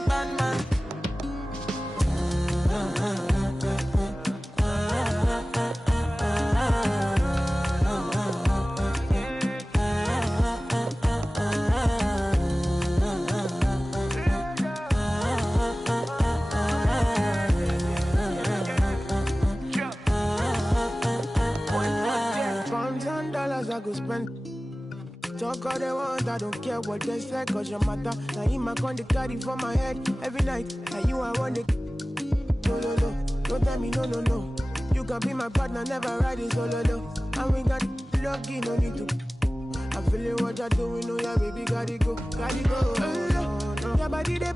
a bad man. I go spend. Talk all they want, I don't care what they say, cause your matter. Now in my con, they carry for my head every night. And you, I want it. No, no, no. Don't tell me no, no, no. You can be my partner, never ride it solo, no. And we got lucky, no need to. I'm feeling what you're doing, oh yeah, baby, gotta go, gotta go. Your body, they.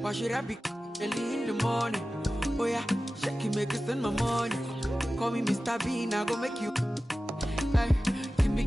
Why should I be early in the morning? Oh yeah, shake it, make it spend my money. Call me Mr. Bean, I go make you. Hey, give me.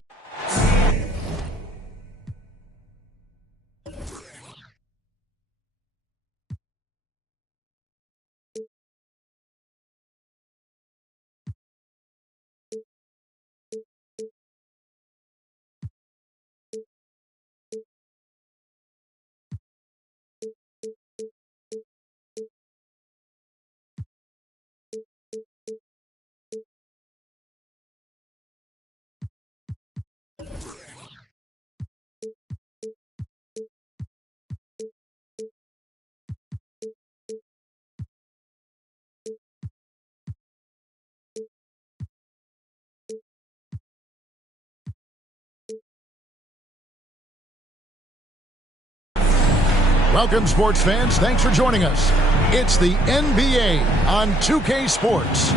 Welcome, sports fans. Thanks for joining us. It's the NBA on 2K Sports.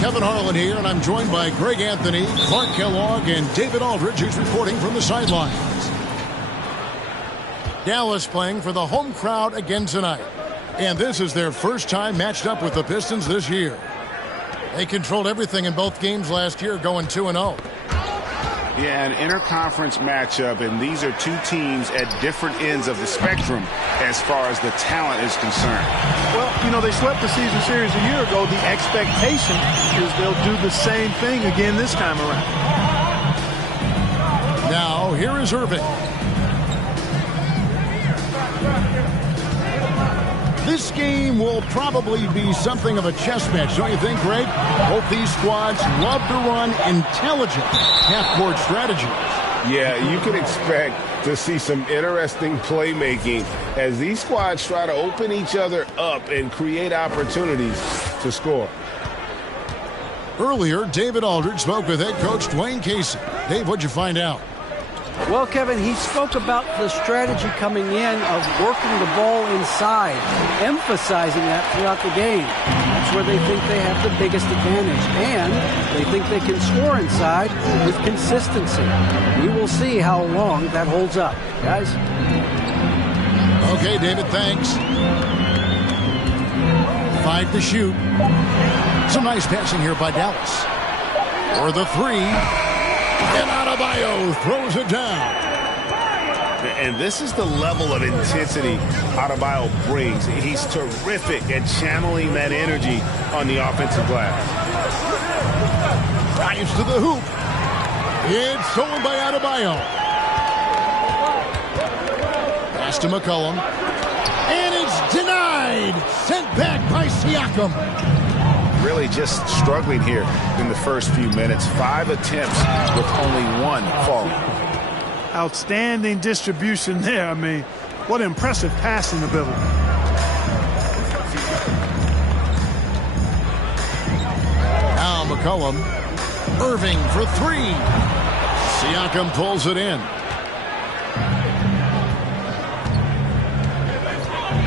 Kevin Harlan here, and I'm joined by Greg Anthony, Clark Kellogg, and David Aldridge, who's reporting from the sidelines. Dallas playing for the home crowd again tonight. And this is their first time matched up with the Pistons this year. They controlled everything in both games last year, going 2-0. Yeah, an interconference matchup, and these are two teams at different ends of the spectrum as far as the talent is concerned. Well, you know, they swept the season series a year ago. The expectation is they'll do the same thing again this time around. Now, here is Irving. This game will probably be something of a chess match, don't you think, Greg? Both these squads love to run intelligent half-court strategies. Yeah, you can expect to see some interesting playmaking as these squads try to open each other up and create opportunities to score. Earlier, David Aldridge spoke with head coach Dwayne Casey. Dave, what'd you find out? Well, Kevin, he spoke about the strategy coming in of working the ball inside, emphasizing that throughout the game. That's where they think they have the biggest advantage, and they think they can score inside with consistency. We will see how long that holds up, guys. Okay, David, thanks. 5 to shoot. Some nice passing here by Dallas. For the three. And Adebayo throws it down. And this is the level of intensity Adebayo brings. He's terrific at channeling that energy on the offensive glass. Drives to the hoop. It's stolen by Adebayo. Pass to McCollum. And it's denied. Sent back by Siakam. Really just struggling here in the first few minutes. 5 attempts with only 1 falling. Outstanding distribution there. I mean, what impressive passing ability. Now McCollum. Irving for 3. Siakam pulls it in.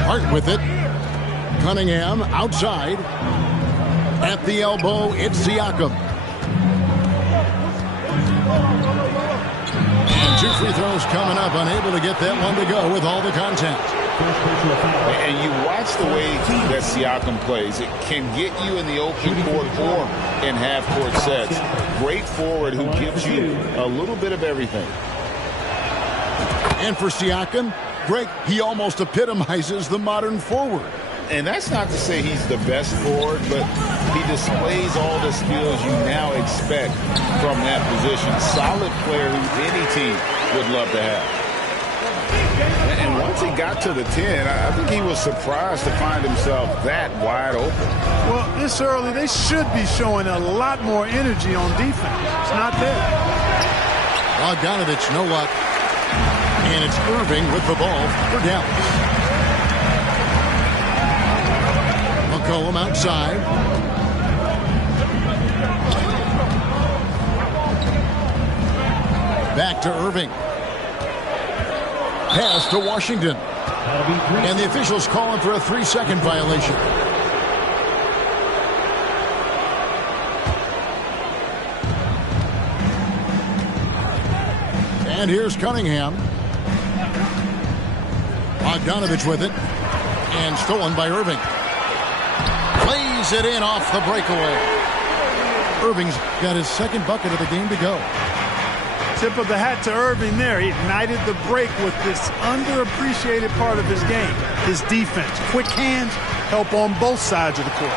Hart with it. Cunningham outside. At the elbow, it's Siakam. And 2 free throws coming up. Unable to get that one to go with all the contact. And you watch the way that Siakam plays. It can get you in the open court or in half-court sets. Great forward who gives you a little bit of everything. And for Siakam, Greg, he almost epitomizes the modern forward. And that's not to say he's the best forward, but he displays all the skills you now expect from that position. Solid player who any team would love to have. And once he got to the 10, I think he was surprised to find himself that wide open. Well, this early, they should be showing a lot more energy on defense. It's not there. Bogdanovich, no luck. And it's Irving with the ball for Dallas. McCollum outside. Back to Irving. Pass to Washington. And the officials calling for a 3-second violation. And here's Cunningham. Bogdanovich with it. And stolen by Irving. Plays it in off the breakaway. Irving's got his second bucket of the game to go. Tip of the hat to Irving there. He ignited the break with this underappreciated part of his game. His defense. Quick hands help on both sides of the court.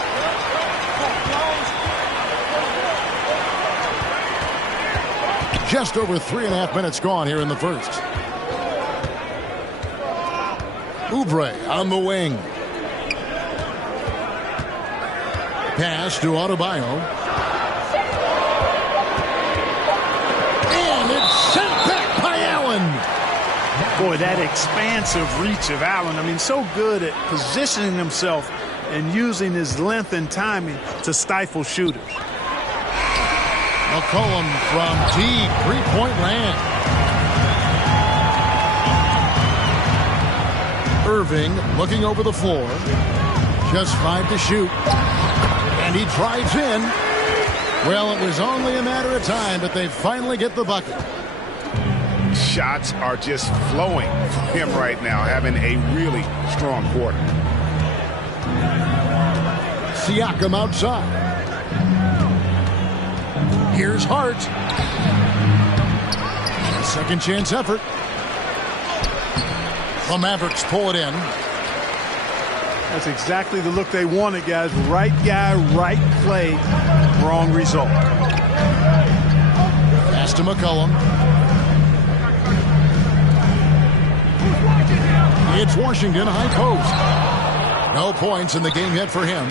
Just over 3.5 minutes gone here in the first. Oubre on the wing. Pass to Adebayo. And it's sent back by Allen. Boy, that expansive reach of Allen. I mean, so good at positioning himself and using his length and timing to stifle shooters. McCollum from deep three-point land. Irving looking over the floor. Just 5 to shoot. And he drives in. Well, it was only a matter of time, but they finally get the bucket. Shots are just flowing for him right now, having a really strong quarter. Siakam outside. Here's Hart. Second chance effort. The Mavericks pull it in. That's exactly the look they wanted, guys. Right guy, right play, wrong result. Pass to McCollum. It's Washington high post. No points in the game yet for him.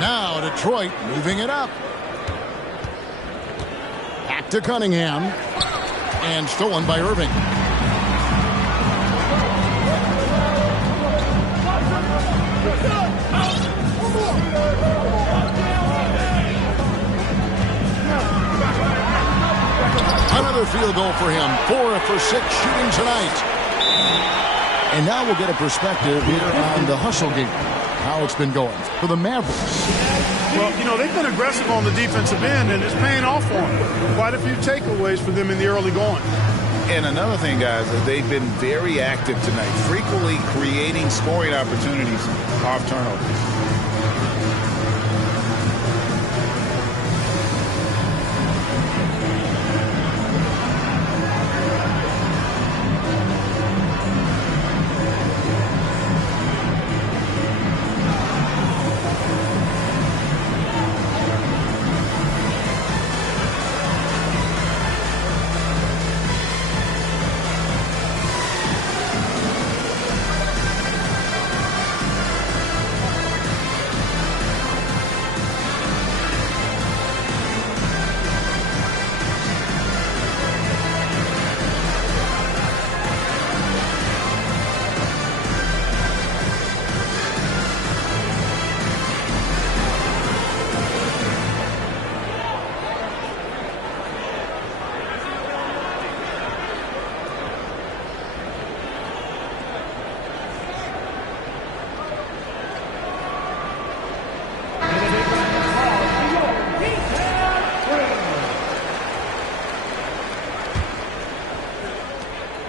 Now Detroit moving it up. Back to Cunningham. And stolen by Irving. Another field goal for him. 4 for 6 shooting tonight. And now we'll get a perspective here on the hustle game. How it's been going for the Mavericks. Well, you know, they've been aggressive on the defensive end, and it's paying off for them. Quite a few takeaways for them in the early going. And another thing, guys, they've been very active tonight, frequently creating scoring opportunities off turnovers.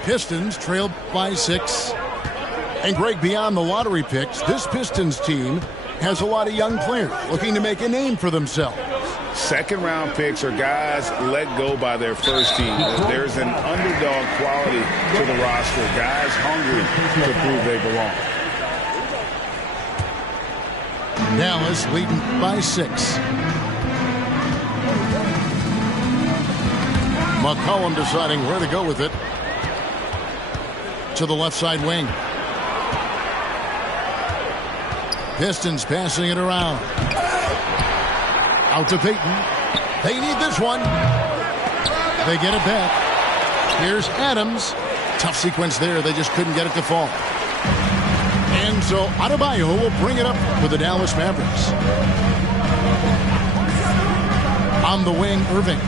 Pistons trailed by 6. And Greg, beyond the lottery picks, this Pistons team has a lot of young players looking to make a name for themselves. Second-round picks are guys let go by their first team. There's an underdog quality to the roster. Guys hungry to prove they belong. Dallas leading by 6. McCollum deciding where to go with it. To the left side wing. Pistons passing it around. Out to Payton. They need this one. They get it back. Here's Adams. Tough sequence there. They just couldn't get it to fall. And so Adebayo will bring it up for the Dallas Mavericks. On the wing, Irving.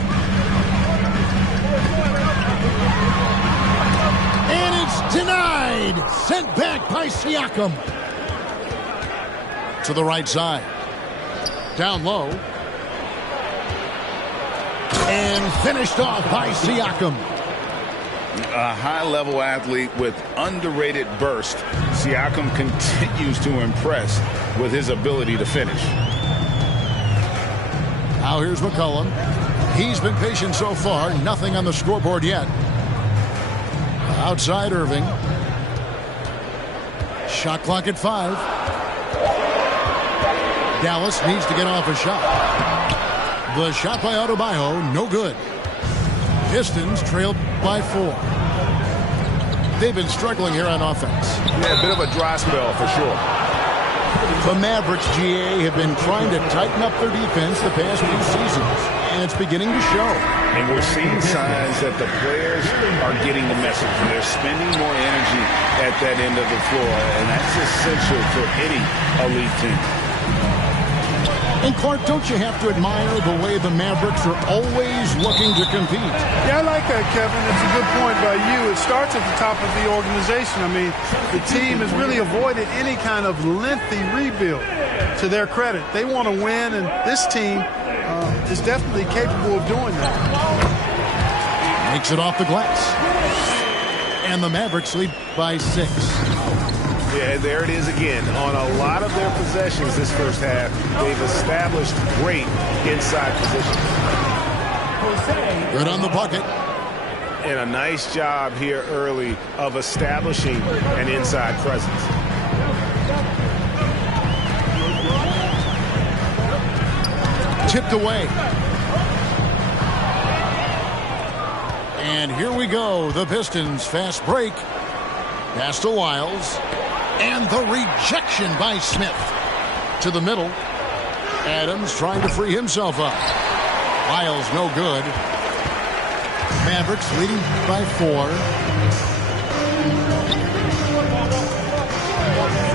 And it's denied. Sent back by Siakam. To the right side. Down low. And finished off by Siakam. A high-level athlete with underrated burst. Siakam continues to impress with his ability to finish. Now here's McCollum. He's been patient so far. Nothing on the scoreboard yet. Outside Irving. Shot clock at 5. Dallas needs to get off a shot. The shot by Adebayo, no good. Pistons trailed by 4. They've been struggling here on offense. Yeah, a bit of a dry spell for sure. The Mavericks, GA, have been trying to tighten up their defense the past few seasons, and it's beginning to show. And we're seeing signs that the players are getting the message. They're spending more energy at that end of the floor, and that's essential for any elite team. And Clark, don't you have to admire the way the Mavericks are always looking to compete? Yeah, I like that, Kevin. It's a good point by you. It starts at the top of the organization. I mean, the team has really avoided any kind of lengthy rebuild. To their credit, they want to win, and this team is definitely capable of doing that. Makes it off the glass. And the Mavericks lead by 6. Yeah, there it is again. On a lot of their possessions this first half, they've established great inside positions. Good on the bucket. And a nice job here early of establishing an inside presence. Tipped away. And here we go. The Pistons fast break. Pass to Wiles. And the rejection by Smith. To the middle. Adams trying to free himself up. Wiles no good. Mavericks leading by 4.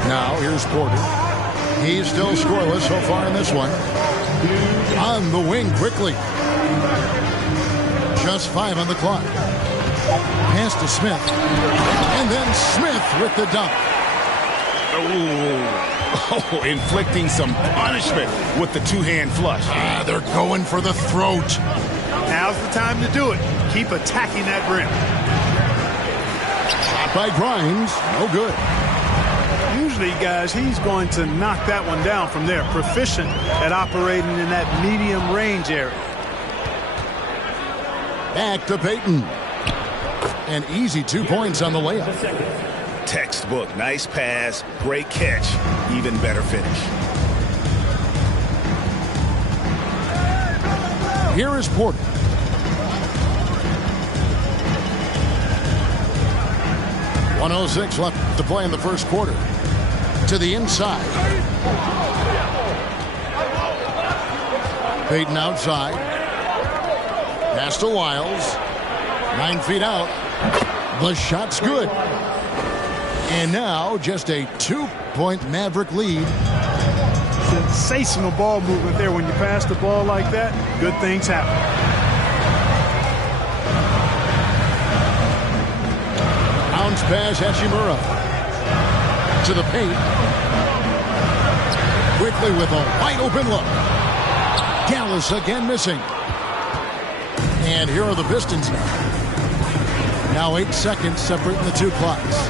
Now here's Porter. He's still scoreless so far in this one. On the wing quickly. Just 5 on the clock. Pass to Smith. And then Smith with the dunk. Oh, inflicting some punishment with the two-hand flush. They're going for the throat. Now's the time to do it. Keep attacking that rim. Shot by Grimes. No good. Usually, guys, he's going to knock that one down from there. Proficient at operating in that medium range area. Back to Payton. An easy 2 points on the layup. Textbook. Nice pass. Great catch. Even better finish. Here is Porter. .106 left to play in the first quarter. To the inside. Payton outside. Pass to Wiles. 9 feet out. The shot's good. And now just a 2-point Maverick lead. Sensational ball movement there. When you pass the ball like that, good things happen. Bounce pass, Hachimura. To the paint. Quickly with a wide open look. Dallas again missing. And here are the Pistons now. Now 8 seconds separating the two clocks.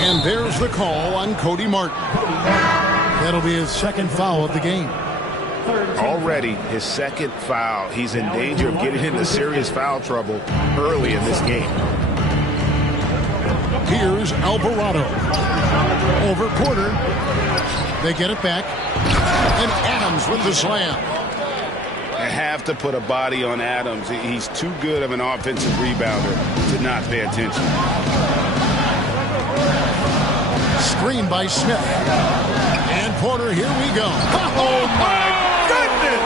And there's the call on Cody Martin. That'll be his second foul of the game. Already his second foul. He's in danger of getting into serious foul trouble early in this game. Here's Alvarado. Over Porter. They get it back. And Adams with the slam. I have to put a body on Adams. He's too good of an offensive rebounder to not pay attention. Screen by Smith. And Porter, here we go. Oh, my goodness.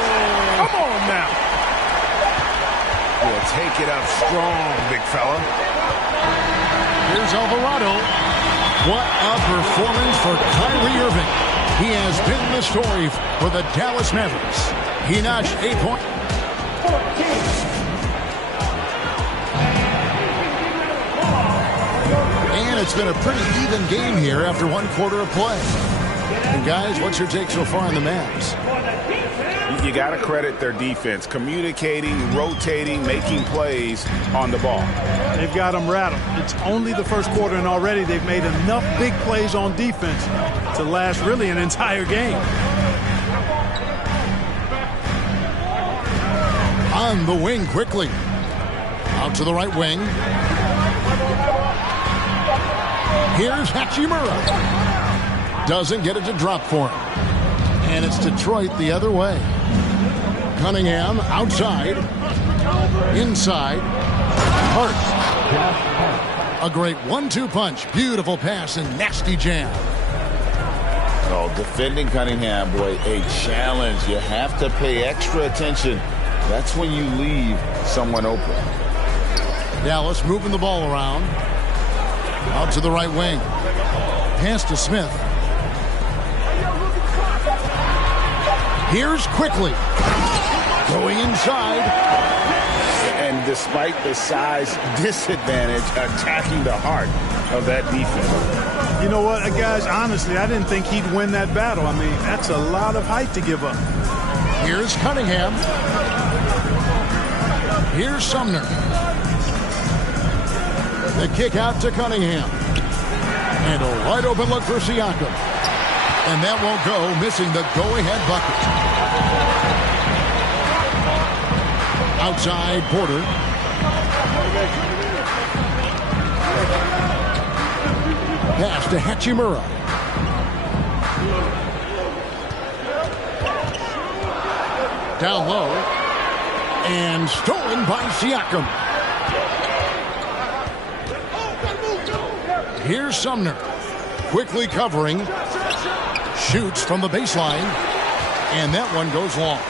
Come on now. Well, take it up strong, big fella. Here's Alvarado. What a performance for Kyrie Irving. He has been the story for the Dallas Mavericks. He notched 8 points. And it's been a pretty even game here after 1 quarter of play. And guys, what's your take so far on the Mavs? You got to credit their defense, communicating, rotating, making plays on the ball. They've got them rattled. It's only the first quarter, and already they've made enough big plays on defense to last really an entire game. On the wing quickly. Out to the right wing. Here's Hachimura. Doesn't get it to drop for him. And it's Detroit the other way. Cunningham outside. Inside. Hart. A great 1-2 punch. Beautiful pass and nasty jam. Oh, defending Cunningham, boy, a challenge. You have to pay extra attention. That's when you leave someone open. Dallas moving the ball around. Out to the right wing. Pass to Smith. Here's quickly. Going inside. And despite the size disadvantage, attacking the heart of that defense. You know what, guys, honestly, I didn't think he'd win that battle. I mean, that's a lot of height to give up. Here's Cunningham. Here's Sumner. The kick out to Cunningham. And a wide open look for Siakam. And that won't go, missing the go-ahead bucket. Outside, Porter. Pass to Hachimura. Down low. And stolen by Siakam. Here's Sumner. Quickly covering. Shoots from the baseline. And that one goes long.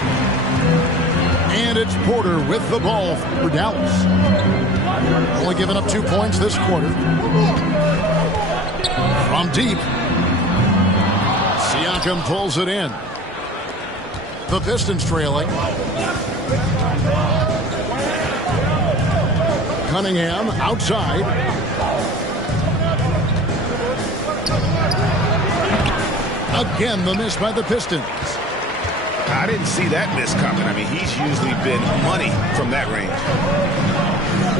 And it's Porter with the ball for Dallas. Only giving up 2 points this quarter. From deep. Siakam pulls it in. The Pistons trailing. Cunningham outside. Again, the miss by the Pistons. I didn't see that miss coming. I mean, he's usually been money from that range.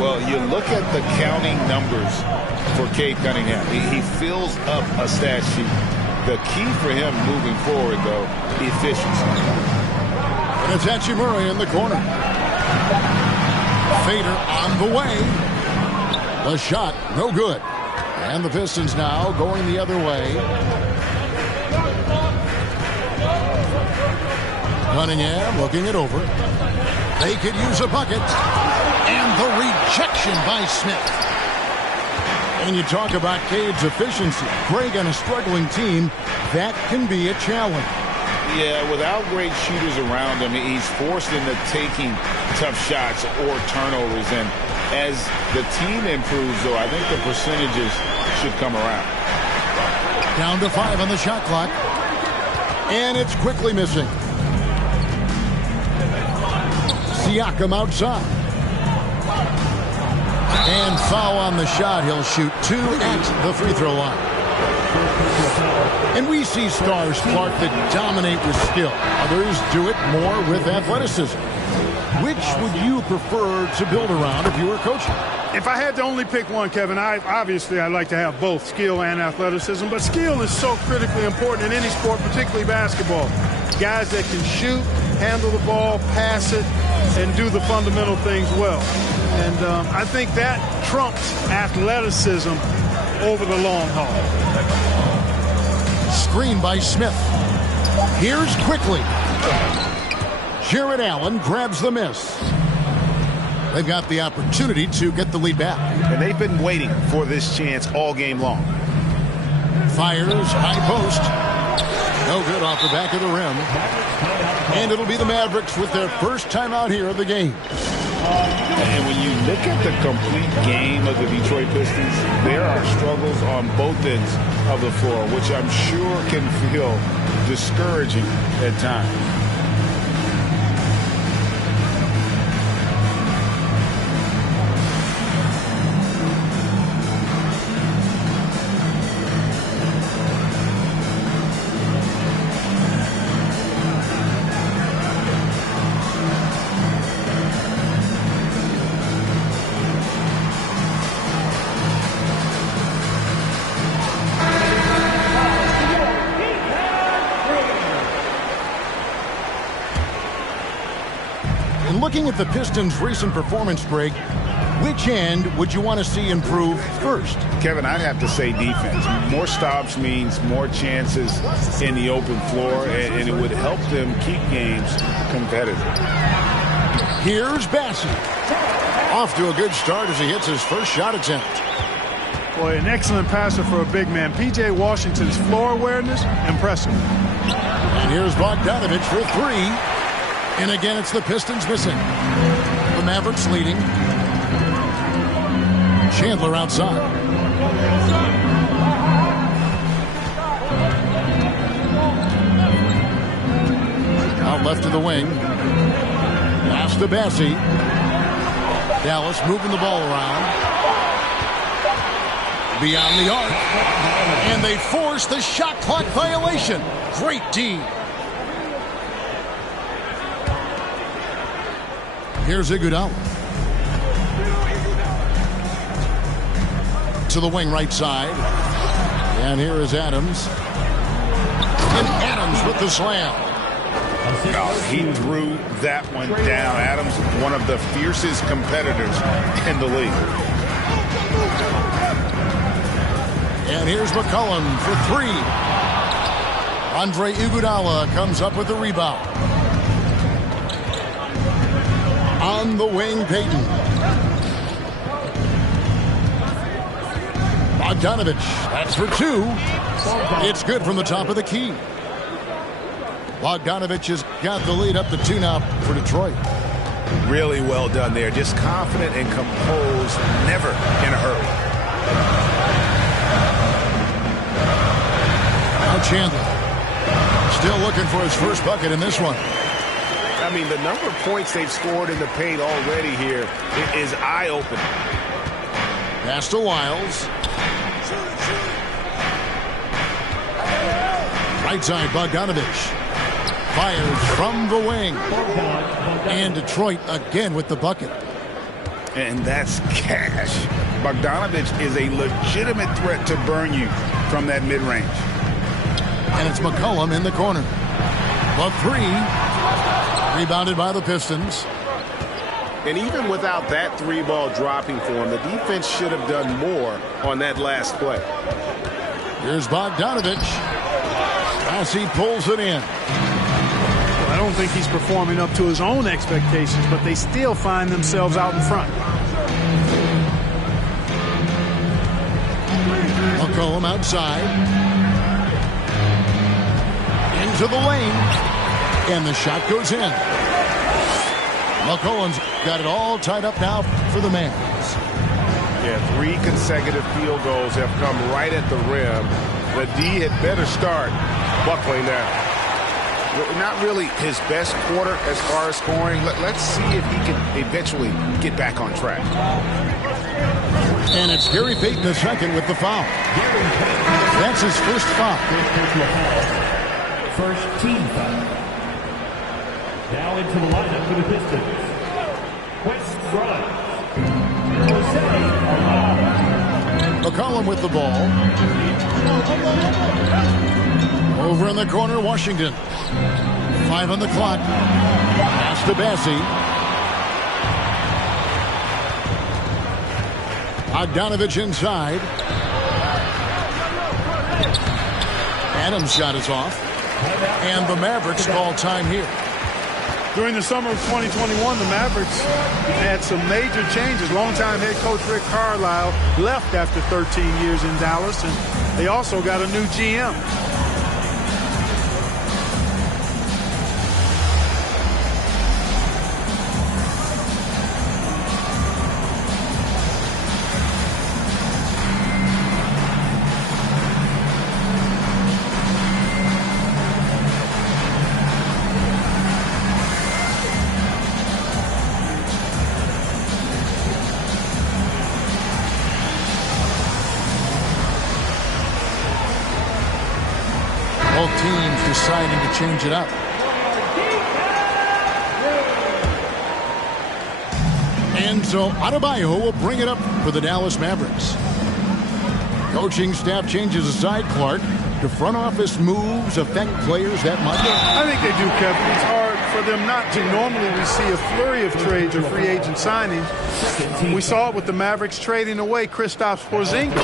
Well, you look at the counting numbers for Cade Cunningham. He fills up a stat sheet. The key for him moving forward, though, efficiency. And it's Hachimura in the corner. Fader on the way. The shot, no good. And the Pistons now going the other way. Cunningham looking it over. They could use a bucket. And the rejection by Smith. And you talk about Cade's efficiency. Greg on a struggling team, that can be a challenge. Yeah, without great shooters around him, he's forced into taking tough shots or turnovers. And as the team improves, though, I think the percentages should come around. Down to 5 on the shot clock. And it's quickly missing. Siakam outside. And foul on the shot. He'll shoot 2 at the free throw line. And we see stars, Clark, that dominate with skill. Others do it more with athleticism. which would you prefer to build around if you were coaching? If I had to only pick one, Kevin, I'd like to have both skill and athleticism. But skill is so critically important in any sport, particularly basketball. Guys that can shoot, handle the ball, pass it, and do the fundamental things well. And I think that trumps athleticism over the long haul. Screen by Smith. Here's quickly. Jared Allen grabs the miss. They've got the opportunity to get the lead back. And they've been waiting for this chance all game long. Fires, high post. No good off the back of the rim. And it'll be the Mavericks with their first time out here of the game. And when you look at the complete game of the Detroit Pistons, there are struggles on both ends of the floor, which I'm sure can feel discouraging at times. Looking at the Pistons' recent performance, Greg, which end would you want to see improve first? Kevin, I'd have to say defense. More stops means more chances in the open floor, and it would help them keep games competitive. Here's Bassey. Off to a good start as he hits his first shot attempt. Boy, an excellent passer for a big man. P.J. Washington's floor awareness, impressive. And here's Bogdanovich for three. And again, it's the Pistons missing. The Mavericks leading. Chandler outside. Out left to the wing. Pass to Bassey. Dallas moving the ball around. Beyond the arc. And they force the shot clock violation. Great D. Here's Iguodala. To the wing right side. And here is Adams. And Adams with the slam. Oh, he threw that one down. Adams, one of the fiercest competitors in the league. And here's McCollum for three. Andre Iguodala comes up with the rebound. On the wing, Payton. Bogdanovich, that's for two. It's good from the top of the key. Bogdanovich has got the lead up to 2 now for Detroit. Really well done there. Just confident and composed, never in a hurry. Now Chandler. Still looking for his first bucket in this one. I mean, the number of points they've scored in the paint already here is eye-opening. Pass to Wiles. Right side, Bogdanovich. Fires from the wing. And Detroit again with the bucket. And that's cash. Bogdanovich is a legitimate threat to burn you from that mid-range. And it's McCollum in the corner. The three. Rebounded by the Pistons. And even without that three ball dropping for him, the defense should have done more on that last play. Here's Bogdanovich. As he pulls it in. Well, I don't think he's performing up to his own expectations, but they still find themselves out in front. McCollum outside. Into the lane. And the shot goes in. McCollum's got it all tied up now for the Mavericks. Yeah, 3 consecutive field goals have come right at the rim. The D had better start buckling down. Not really his best quarter as far as scoring. Let's see if he can eventually get back on track. And it's Gary Payton II with the foul. That's his first foul. First team foul. Now into the lineup for the Pistons, McCollum with the ball. Over in the corner, Washington. 5 on the clock. Pass to Bassie. Bogdanovich inside. Adams' shot is off. And the Mavericks call time here. During the summer of 2021, the Mavericks had some major changes. Longtime head coach Rick Carlisle left after 13 years in Dallas, and they also got a new GM. Teams deciding to change it up. And so Adebayo will bring it up for the Dallas Mavericks. Coaching staff changes aside, Clark. Do front office moves affect players that much? I think they do, Kevin. It's hard for them not to. Normally we see a flurry of trades or free agent signings. We saw it with the Mavericks trading away Kristaps Porzingis,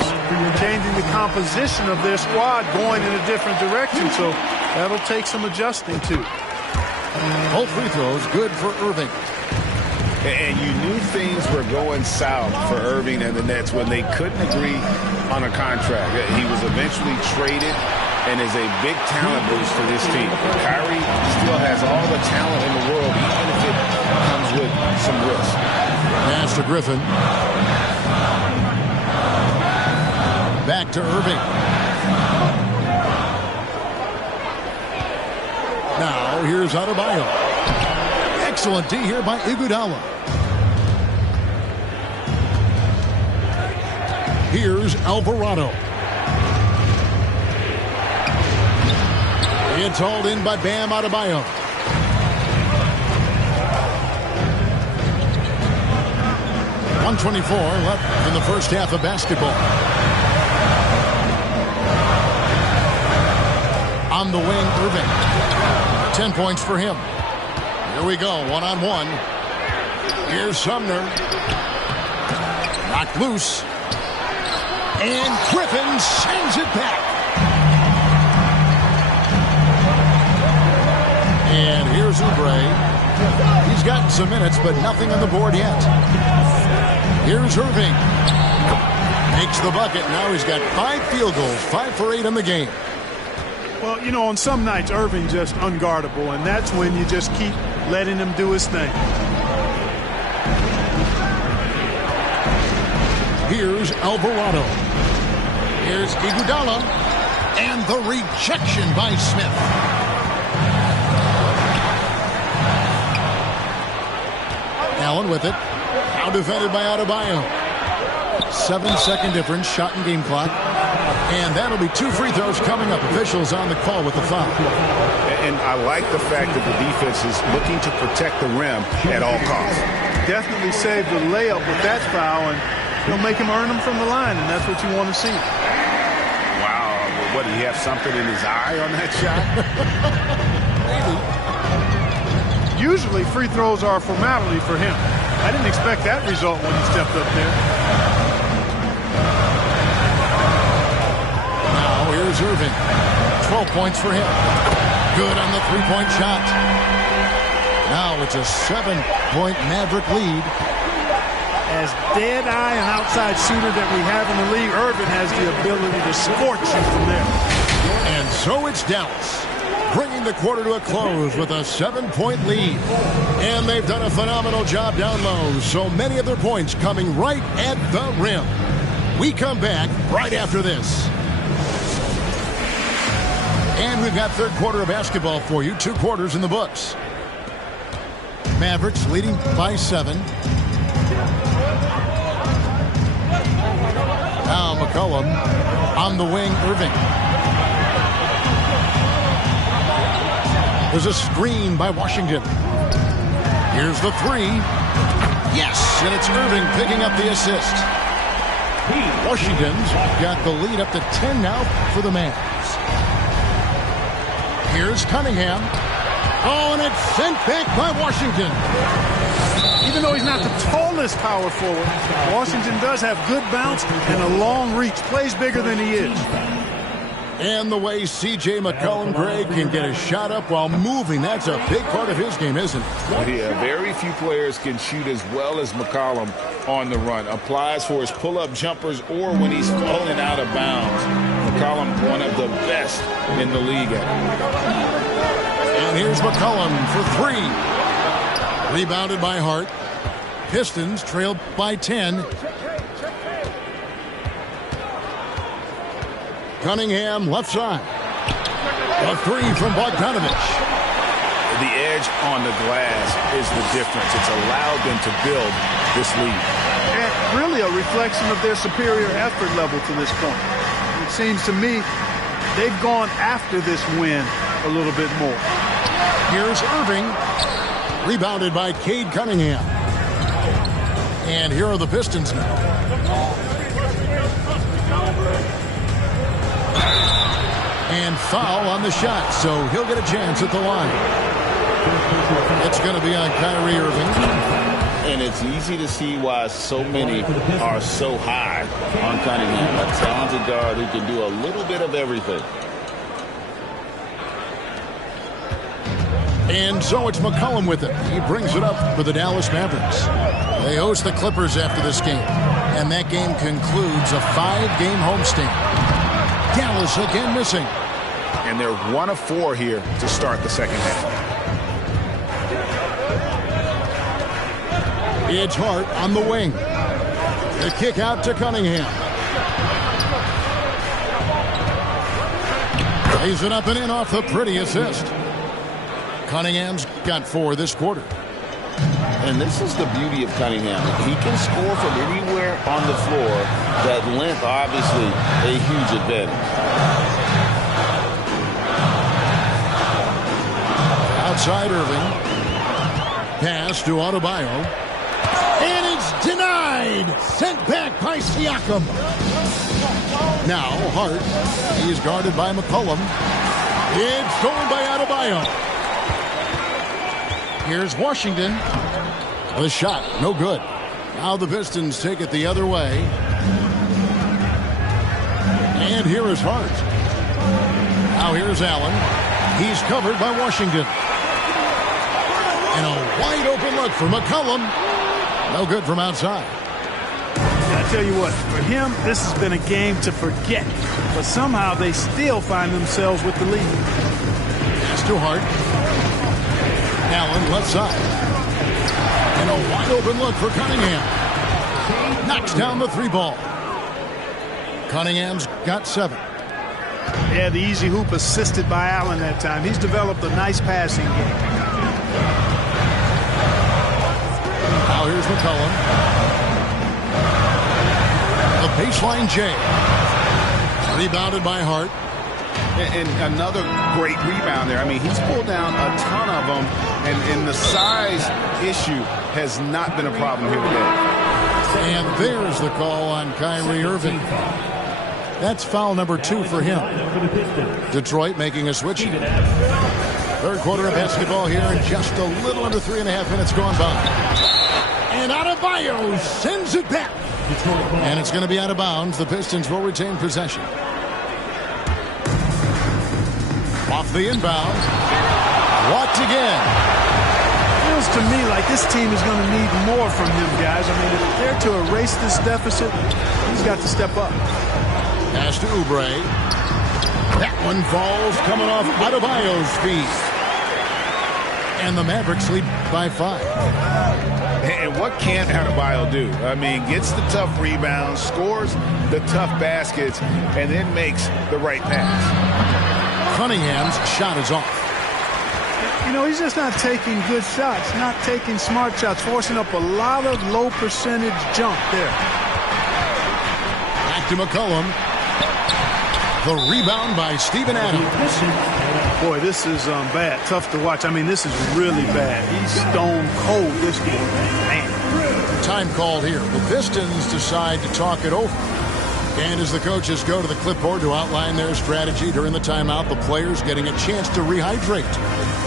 changing the composition of their squad, going in a different direction. So that'll take some adjusting too. Both free throws good for Irving. And you knew things were going south for Irving and the Nets when they couldn't agree on a contract. He was eventually traded and is a big talent boost for this team. Kyrie still has all the talent in the world, even if it comes with some risk. Pass to Griffin. Back to Irving. Now here's Adebayo. Excellent D here by Iguodala. Here's Alvarado. It's hauled in by Bam Adebayo. .124 left in the first half of basketball. On the wing, Irving. 10 points for him. Here we go, one-on-one. Here's Sumner. Knocked loose. And Griffin sends it back. And here's Oubre. He's gotten some minutes, but nothing on the board yet. Here's Irving. Makes the bucket. Now he's got 5 field goals, 5 for 8 in the game. Well, you know, on some nights, Irving just unguardable, and that's when you just keep letting him do his thing. Here's Alvarado. Here's Iguodala. And the rejection by Smith. Allen with it. Now defended by Adebayo. 7-second difference, shot and game clock. And that'll be 2 free throws coming up. Officials on the call with the foul. And I like the fact that the defense is looking to protect the rim at all costs. Definitely saved the layup with that foul, and he'll make him earn them from the line, and that's what you want to see. Wow. What, do you have something in his eye on that shot? Maybe. Usually free throws are a formality for him. I didn't expect that result when he stepped up there. Now here's Irving. 12 points for him. Good on the three-point shot. Now it's a 7-point Maverick lead. As dead-eye and outside shooter that we have in the league, Irving has the ability to scorch you from there. And so it's Dallas, bringing the quarter to a close with a 7-point lead. And they've done a phenomenal job down low. So many of their points coming right at the rim. We come back right after this. And we've got third quarter of basketball for you. 2 quarters in the books. Mavericks leading by 7. Now McCollum on the wing, Irving. There's a screen by Washington. Here's the 3. Yes, and it's Irving picking up the assist. Washington's got the lead up to 10 now for the Mavs. Here's Cunningham. Oh, and it's sent back by Washington. Even though he's not the tallest power forward, Washington does have good bounce and a long reach. Plays bigger than he is. And the way C.J. McCollum, Greg, can get a shot up while moving, that's a big part of his game, isn't it? Yeah, very few players can shoot as well as McCollum on the run. Applies for his pull-up jumpers or when he's falling out of bounds. McCollum, one of the best in the league at it. And here's McCollum for three. Rebounded by Hart. Pistons trailed by 10. Cunningham left side. A three from Bogdanovich. The edge on the glass is the difference. It's allowed them to build this lead. And really a reflection of their superior effort level to this point. It seems to me they've gone after this win a little bit more. Here's Irving. Rebounded by Cade Cunningham. And here are the Pistons now. And foul on the shot, so he'll get a chance at the line. It's going to be on Kyrie Irving. And it's easy to see why so many are so high on Cunningham. A talented guard who can do a little bit of everything. And so it's McCollum with it. He brings it up for the Dallas Mavericks. They host the Clippers after this game. And that game concludes a 5-game homestand. Dallas again missing. And they're 1 of 4 here to start the second half. It's Hart on the wing. The kick out to Cunningham. Lays it up and in off the pretty assist. Cunningham's got 4 this quarter. And this is the beauty of Cunningham. He can score from anywhere on the floor. That length, obviously, a huge advantage. Outside Irving. Pass to Adebayo. And it's denied. Sent back by Siakam. Now Hart. He's guarded by McCollum. It's stolen by Adebayo. Here's Washington. The shot, no good. Now the Pistons take it the other way. And here is Hart. Now here's Allen. He's covered by Washington. And a wide open look for McCollum. No good from outside. I tell you what, for him, this has been a game to forget. But somehow they still find themselves with the lead. Pass to Hart. Allen left side. And a wide open look for Cunningham. Knocks down the 3 ball. Cunningham's got 7. Yeah, the easy hoop assisted by Allen that time. He's developed a nice passing game. Now here's McCollum. The baseline J. Rebounded by Hart. And another great rebound there. I mean, he's pulled down a ton of them, and the size issue has not been a problem here today. And there's the call on Kyrie Irving. That's foul number 2 for him. Detroit making a switch. Third quarter of basketball here, and just a little under 3.5 minutes gone by. And Adebayo sends it back. And it's going to be out of bounds. The Pistons will retain possession. Off the inbound. Walked again. Feels to me like this team is going to need more from him, guys. I mean, if they're to erase this deficit, he's got to step up. Pass to Oubre. That one falls coming off Adebayo's feet. And the Mavericks lead by 5. And what can't Adebayo do? I mean, gets the tough rebounds, scores the tough baskets, and then makes the right pass. Cunningham's shot is off. You know, he's just not taking good shots, not taking smart shots, forcing up a lot of low percentage jump there. Back to McCollum. The rebound by Steven Adams. Boy, this is bad. Tough to watch. I mean, this is really bad. He's stone cold this game. Man. Time called here. The Pistons decide to talk it over. And as the coaches go to the clipboard to outline their strategy during the timeout, the players getting a chance to rehydrate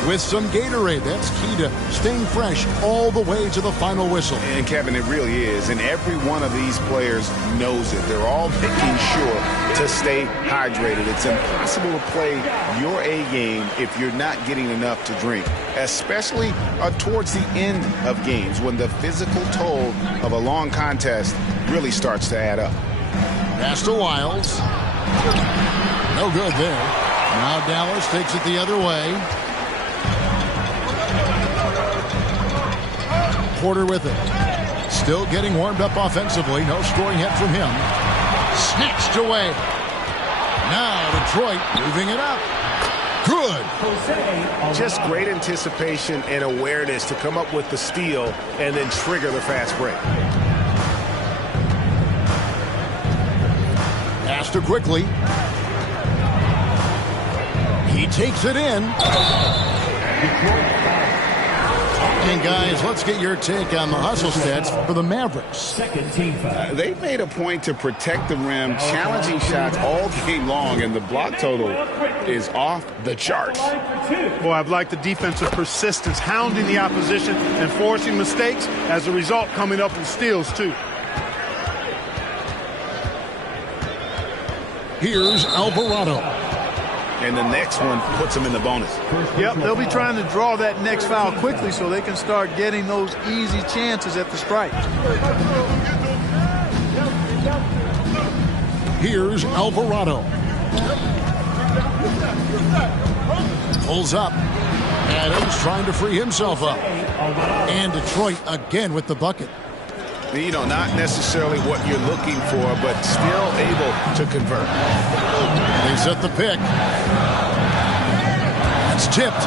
with some Gatorade. That's key to staying fresh all the way to the final whistle. And, Kevin, it really is. And every one of these players knows it. They're all making sure to stay hydrated. It's impossible to play your A game if you're not getting enough to drink, especially towards the end of games when the physical toll of a long contest really starts to add up. Pass to Wiles. No good there. Now Dallas takes it the other way. Porter with it. Still getting warmed up offensively. No scoring hit from him. Snatched away. Now Detroit moving it up. Good. Just great anticipation and awareness to come up with the steal and then trigger the fast break. Pastor quickly. He takes it in. And guys, let's get your take on the hustle stats for the Mavericks. They've made a point to protect the rim, challenging shots all game long, and the block total is off the charts. Boy, I've liked the defensive persistence, hounding the opposition and forcing mistakes. As a result, coming up with steals, too. Here's Alvarado. And the next one puts him in the bonus. Yep, they'll be trying to draw that next foul quickly so they can start getting those easy chances at the strike. Here's Alvarado. Pulls up. Adams trying to free himself up. And Detroit again with the bucket. You know, not necessarily what you're looking for, but still able to convert. They set the pick. It's tipped.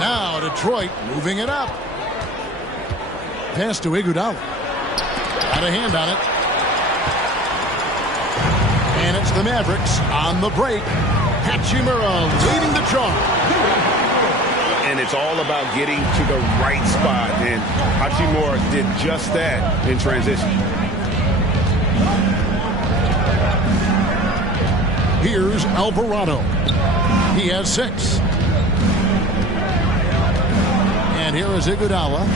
Now Detroit moving it up. Pass to Iguodala. Got a hand on it. And it's the Mavericks on the break. Hachimura leading the charge. And it's all about getting to the right spot. And Hachimura did just that in transition. Here's Alvarado. He has 6. And here is Iguodala.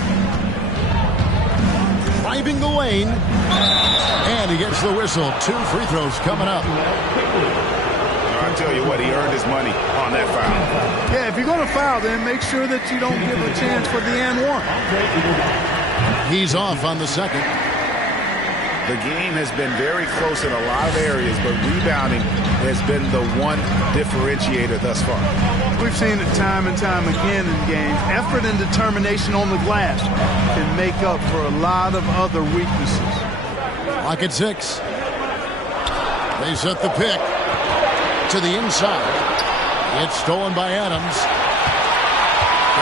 Driving the lane. And he gets the whistle. 2 free throws coming up. I'll tell you what, he earned his money on that foul. Yeah, if you're going to foul, then make sure that you don't give a chance for the and one. He's off on the second. The game has been very close in a lot of areas, but rebounding has been the one differentiator thus far. We've seen it time and time again in games. Effort and determination on the glass can make up for a lot of other weaknesses. Clock at 6. They set the pick to the inside. It's stolen by Adams.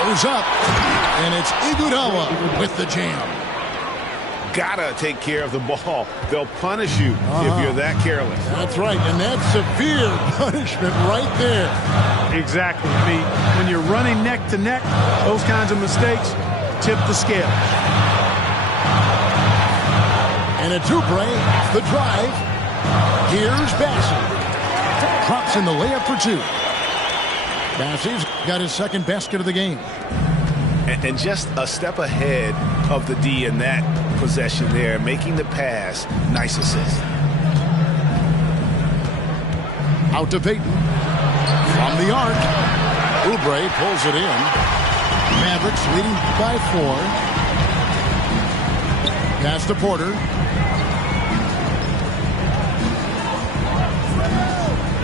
Goes up. And it's Iguodala with the jam. Gotta take care of the ball. They'll punish you if you're that careless. That's right, and that's severe punishment right there. Exactly. I mean, when you're running neck to neck, those kinds of mistakes tip the scale. And a Dubre off the drive. Here's Bassey. Drops in the layup for 2. Bassey's got his second basket of the game. And just a step ahead of the D in that possession there, making the pass. Nice assist. Out to Payton. From the arc. Oubre pulls it in. Mavericks leading by 4. Pass to Porter.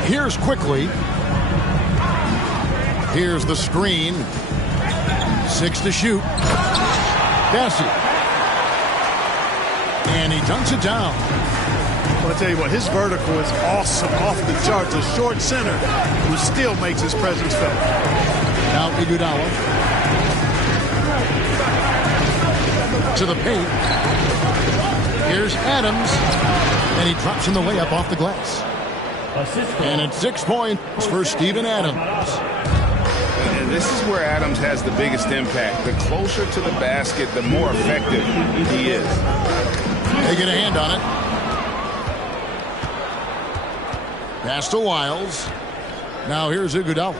Here's quickly. Here's the screen. 6 to shoot. Bassey. And he dunks it down. Well, I tell you what, his vertical is awesome, off the charts. A short center who still makes his presence felt. Now Iguodala. To the paint. Here's Adams. And he drops in the layup off the glass. And it's 6 points for Steven Adams. And this is where Adams has the biggest impact. The closer to the basket, the more effective he is. They get a hand on it. Pass to Wiles. Now here's Iguodala.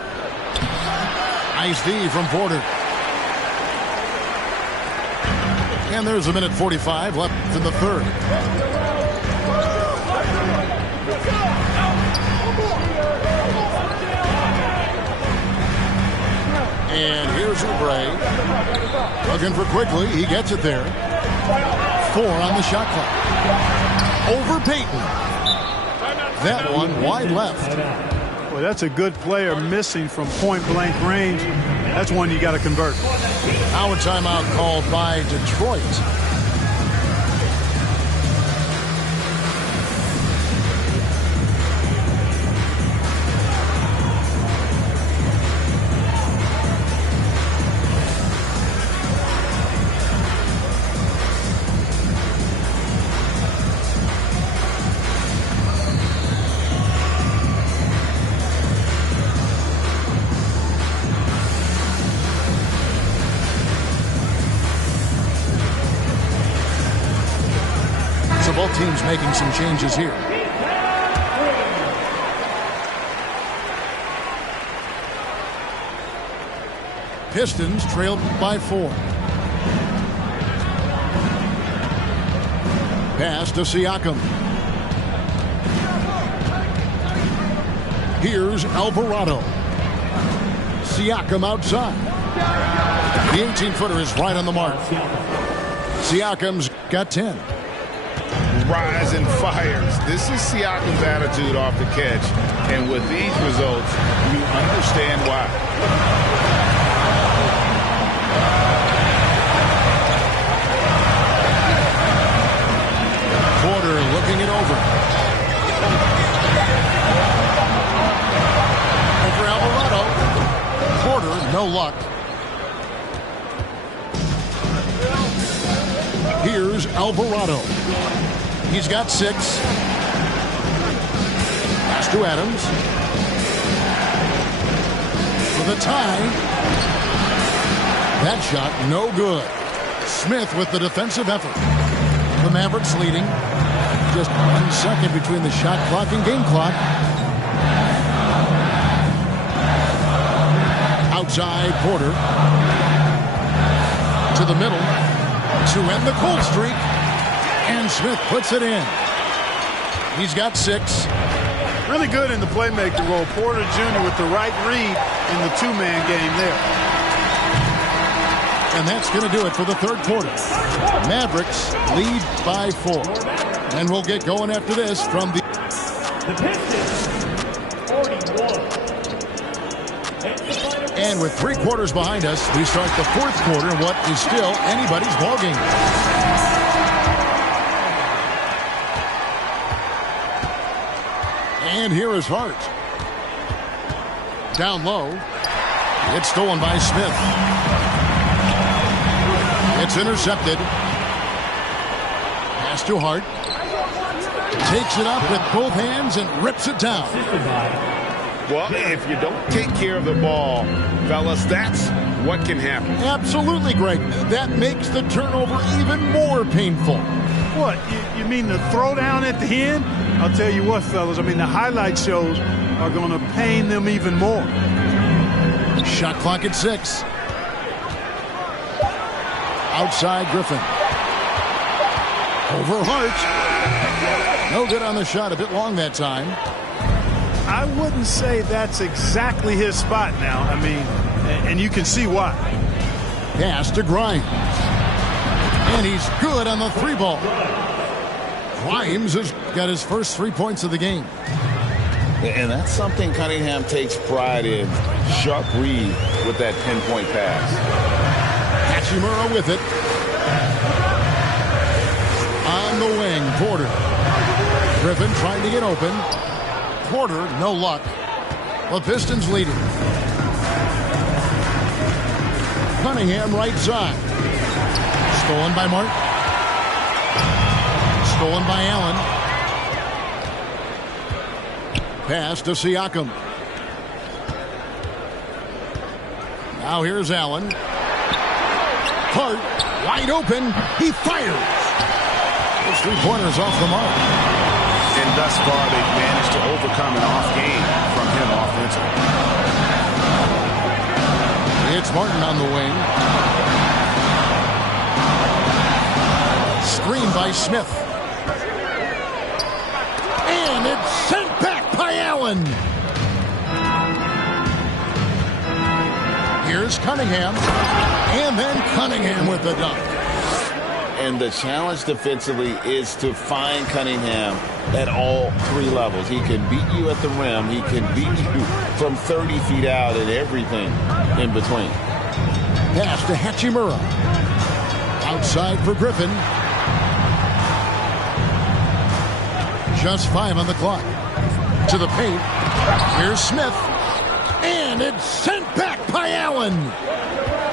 Nice D from Porter. And there's a minute 45 left in the third. And here's Oubre. Looking for quickly. He gets it there. 4 on the shot clock. Over Payton. That one wide left. Well, that's a good player missing from point-blank range. That's one you got to convert. Now a timeout called by Detroit. Both teams making some changes here. Pistons trailed by 4. Pass to Siakam. Here's Alvarado. Siakam outside. The 18-footer is right on the mark. Siakam's got 10. Rise and fires. This is Siakam's attitude off the catch. And with these results, you understand why. Porter looking it over. Over Alvarado. Porter, no luck. Here's Alvarado. He's got 6. Pass to Adams. For the tie. That shot, no good. Smith with the defensive effort. The Mavericks leading. Just 1 second between the shot clock and game clock. Outside Porter. To the middle. To end the cold streak. And Smith puts it in. He's got 6. Really good in the playmaking role. Porter Jr. with the right read in the two-man game there. And that's going to do it for the third quarter. Mavericks lead by 4. And we'll get going after this from the Pistons, 41. And with 3 quarters behind us, we start the fourth quarter in what is still anybody's ballgame. And here is Hart. Down low. It's stolen by Smith. It's intercepted. Pass to Hart. Takes it up with both hands and rips it down. Well, if you don't take care of the ball, fellas, that's what can happen. Absolutely, Greg. That makes the turnover even more painful. What? You mean the throwdown at the end? I'll tell you what, fellas. I mean, the highlight shows are going to pain them even more. Shot clock at 6. Outside Griffin. Over Hart. No good on the shot. A bit long that time. I wouldn't say that's exactly his spot now. I mean, and you can see why. Pass to Grimes. And he's good on the 3-ball. Grimes has got his first 3 points of the game. And that's something Cunningham takes pride in. Sharp read with that pinpoint pass. Hachimura with it. On the wing, Porter. Griffin trying to get open. Porter, no luck. The Pistons leading. Cunningham right side. Stolen by Martin. Stolen by Allen. Pass to Siakam. Now here's Allen. Hart, wide open. He fires. Those 3-pointers off the mark. And thus far, they've managed to overcome an off game from him offensively. It's Martin on the wing. Screen by Smith. And it's sent back by Allen. Here's Cunningham. And then Cunningham with the dunk. And the challenge defensively is to find Cunningham at all 3 levels. He can beat you at the rim. He can beat you from 30 feet out and everything in between. Pass to Hachimura. Outside for Griffin. Just 5 on the clock. To the paint. Here's Smith. And it's sent back by Allen.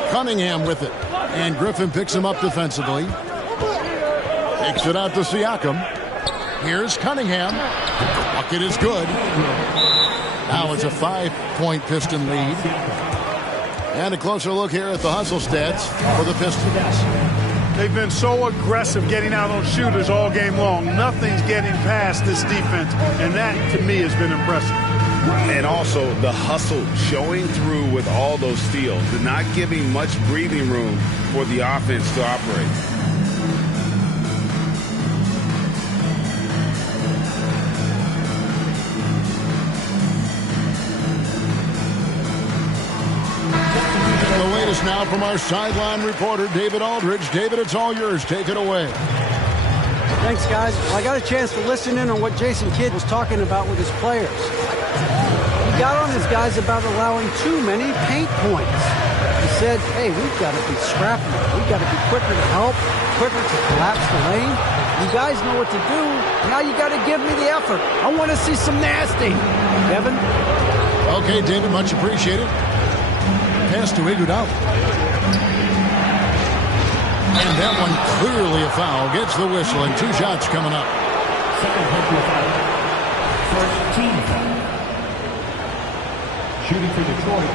Cunningham with it. And Griffin picks him up defensively. Takes it out to Siakam. Here's Cunningham. Bucket is good. Now it's a 5-point Piston lead. And a closer look here at the hustle stats for the Pistons. They've been so aggressive getting out on shooters all game long. Nothing's getting past this defense, and that, to me, has been impressive. And also the hustle showing through with all those steals. They're not giving much breathing room for the offense to operate. The latest now from our sideline reporter, David Aldridge. David, it's all yours. Take it away. Thanks, guys. Well, I got a chance to listen in on what Jason Kidd was talking about with his players. He got on his guys about allowing too many paint points. He said, hey, we've got to be scrappy. We've got to be quicker to help, quicker to collapse the lane. You guys know what to do. Now you got to give me the effort. I want to see some nasty. Kevin? Okay, David, much appreciated. Pass to Iguodala. And that one clearly a foul. Gets the whistle, and 2 shots coming up. Second personal foul. First team foul. Shooting for Detroit.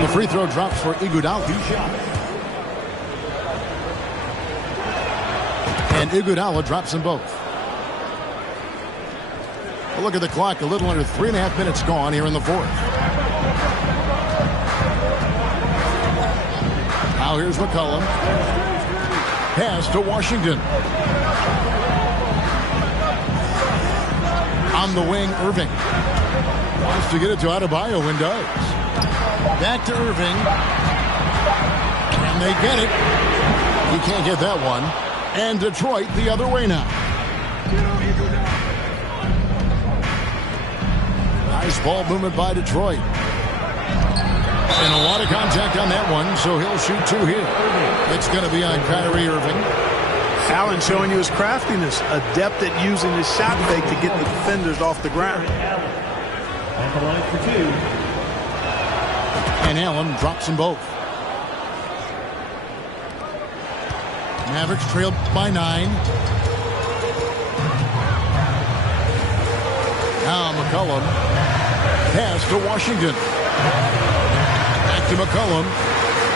The free throw drops for Iguodala. 2 shots. And Iguodala drops them both. A look at the clock. A little under 3.5 minutes gone here in the 4th. Now here's McCollum. Pass to Washington. On the wing, Irving. Wants to get it to Adebayo and does. Back to Irving. And they get it. He can't get that one. And Detroit the other way now. Nice ball movement by Detroit. And a lot of contact on that one, so he'll shoot 2 here. It's going to be on Kyrie Irving. Allen showing you his craftiness, adept at using his shot fake to get the defenders off the ground. On the line for 2. And Allen drops them both. Mavericks trailed by 9. Now McCollum. Pass to Washington. Back to McCollum.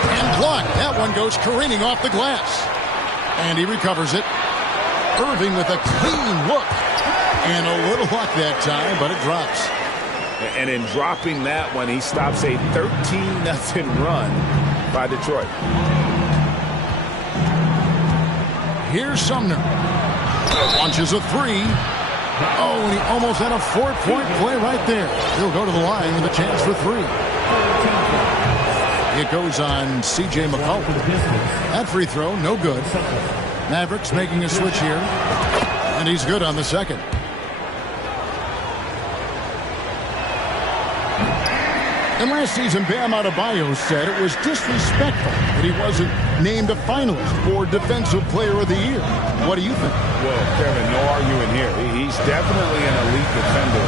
And blocked. That one goes careening off the glass. And he recovers it. Irving with a clean look. And a little luck that time, but it drops. And in dropping that one, he stops a 13-0 run by Detroit. Here's Sumner. Launches a 3. Oh, and he almost had a 4-point play right there. He'll go to the line with a chance for 3. It goes on C.J. McCollum. That free throw, no good. Mavericks making a switch here. And he's good on the second. And last season, Bam Adebayo said it was disrespectful that he wasn't named a finalist for Defensive Player of the Year. What do you think? Well, Kevin, no arguing here. He's definitely an elite defender.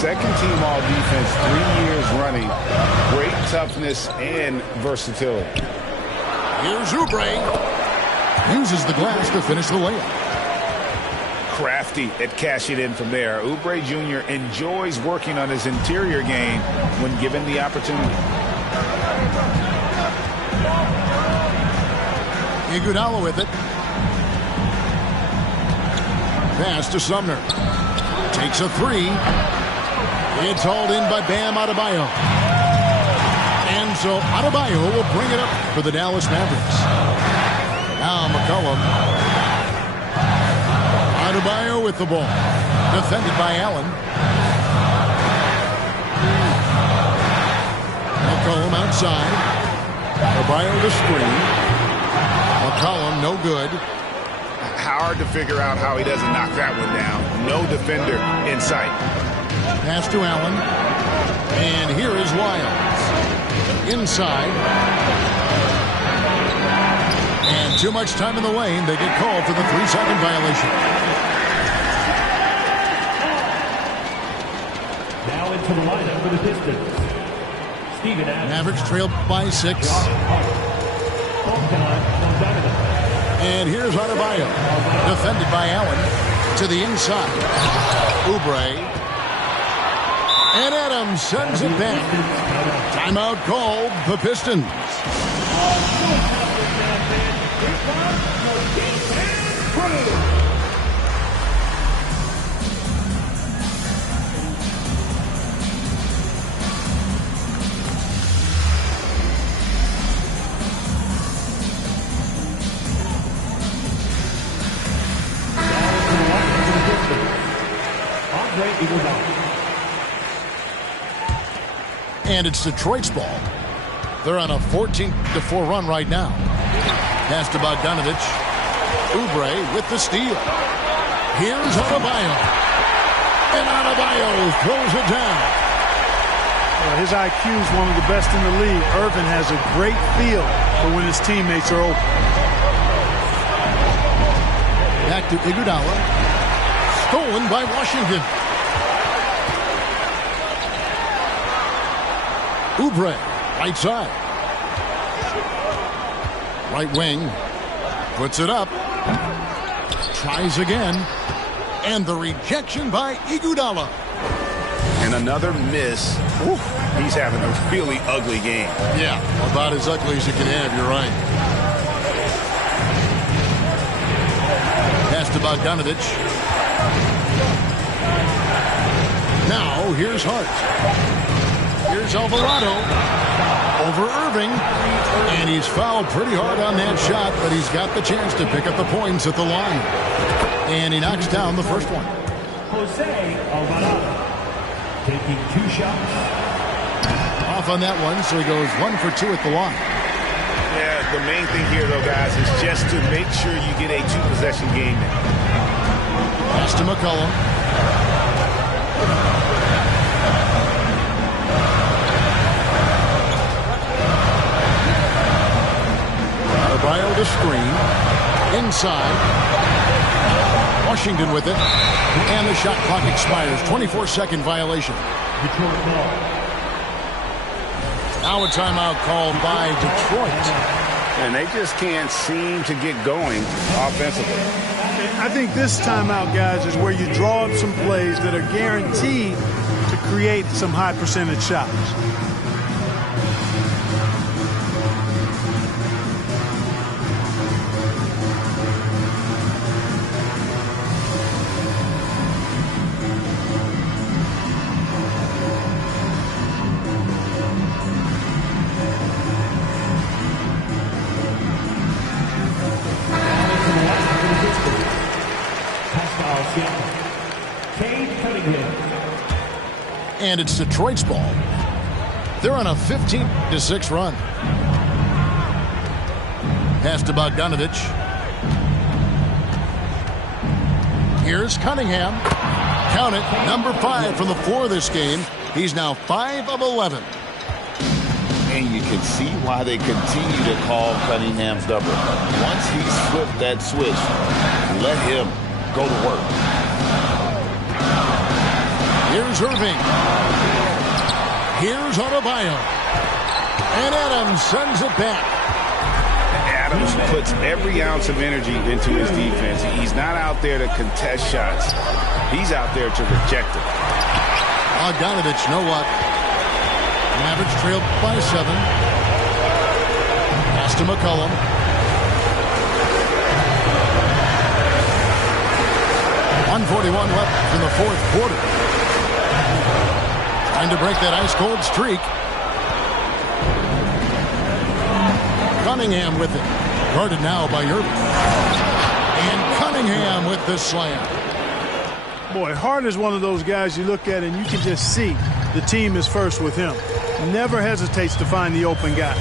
Second team all defense, 3 years running. Great toughness and versatility. Here's Oubre. Uses the glass to finish the layup. Crafty at cashing in from there. Oubre Jr. enjoys working on his interior game when given the opportunity. Iguodala with it. Pass to Sumner. Takes a three. It's hauled in by Bam Adebayo. And so Adebayo will bring it up for the Dallas Mavericks. Now McCollum. Adebayo with the ball. Defended by Allen. McCollum outside. Adebayo to screen. McCollum no good. Hard to figure out how he doesn't knock that one down. No defender in sight. Pass to Allen. And here is Lyles. Inside. And too much time in the lane. They get called for the 3-second violation. Now into the lineup for the Pistons. Steven Adams. Mavericks trailed by 6. And here's Adebayo. Defended by Allen. To the inside. Oubre. And Adams sends it back. Timeout called the Pistons. And it's Detroit's ball. They're on a 14-4 run right now. Pass to Bogdanovich. Oubre with the steal. Here's Adebayo. And Adebayo throws it down. His IQ is one of the best in the league. Irvin has a great feel for when his teammates are open. Back to Iguodala. Stolen by Washington. Oubre, right side. Right wing. Puts it up. Tries again. And the rejection by Iguodala. And another miss. Ooh, he's having a really ugly game. Yeah, about as ugly as you can have, you're right. Pass to Bogdanovich. Now, here's Hart. Here's Alvarado over Irving. And he's fouled pretty hard on that shot, but he's got the chance to pick up the points at the line. And he knocks down the first one. Jose Alvarado taking 2 shots. Off on that one, so he goes 1 for 2 at the line. Yeah, the main thing here, though, guys, is just to make sure you get a 2-possession game now. Pass to McCollum. Adebayo to screen. Inside. Washington with it. And the shot clock expires. 24-second violation. Detroit ball. Now a timeout called by Detroit. And they just can't seem to get going offensively. I think this timeout, guys, is where you draw up some plays that are guaranteed to create some high percentage shots. And it's Detroit's ball. They're on a 15-6 run. Pass to Bogdanovich. Here's Cunningham. Count it, number 5 from the floor this game. He's now 5 of 11. And you can see why they continue to call Cunningham's number. Once he's flipped that switch, let him go to work. Here's Irving. Here's Adebayo. And Adams sends it back. Adams puts every ounce of energy into his defense. He's not out there to contest shots. He's out there to reject them. Bogdanovich, no luck. Mavericks trail by 7. Pass to McCollum. 1:41 left in the fourth quarter. Trying to break that ice-cold streak. Cunningham with it. Guarded now by Irving. And Cunningham with the slam. Boy, Hart is one of those guys you look at and you can just see the team is first with him. Never hesitates to find the open guy.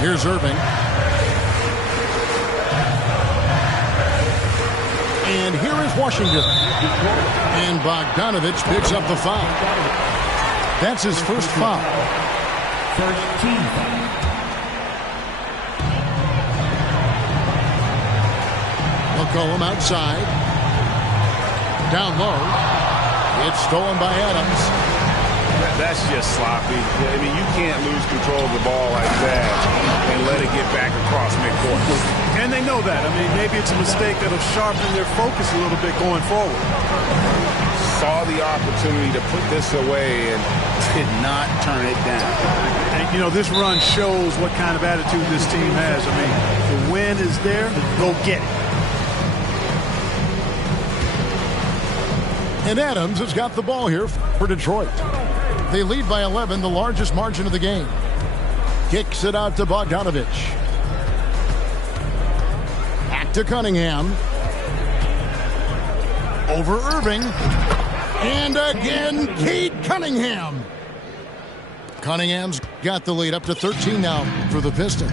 Here's Irving. And here is Washington. And Bogdanovich picks up the foul. That's his first foul. First team foul. McCollum outside. Down low. It's stolen by Adams. That's just sloppy. I mean, you can't lose control of the ball like that and let it get back across midcourt. And they know that. I mean, maybe it's a mistake that'll sharpen their focus a little bit going forward. Saw the opportunity to put this away and did not turn it down. And, you know, this run shows what kind of attitude this team has. I mean, the win is there. Go get it. And Adams has got the ball here for Detroit. They lead by 11, the largest margin of the game. Kicks it out to Bogdanovich. Back to Cunningham. Over Irving. And again, Cade Cunningham. Cunningham's got the lead up to 13 now for the Pistons.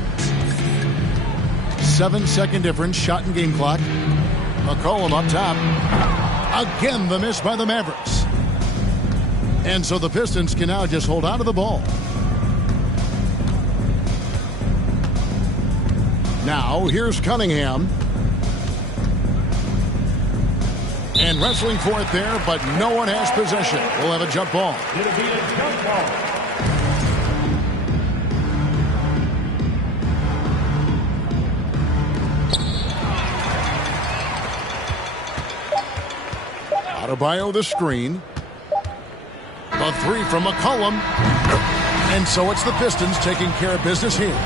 7-second difference, shot and game clock. McCollum up top. Again, the miss by the Mavericks. And so the Pistons can now just hold on to the ball. Now, here's Cunningham. And wrestling for it there, but no one has possession. We'll have a jump ball. It'll be a jump ball. Adebayo the screen. A three from McCollum. And so it's the Pistons taking care of business here.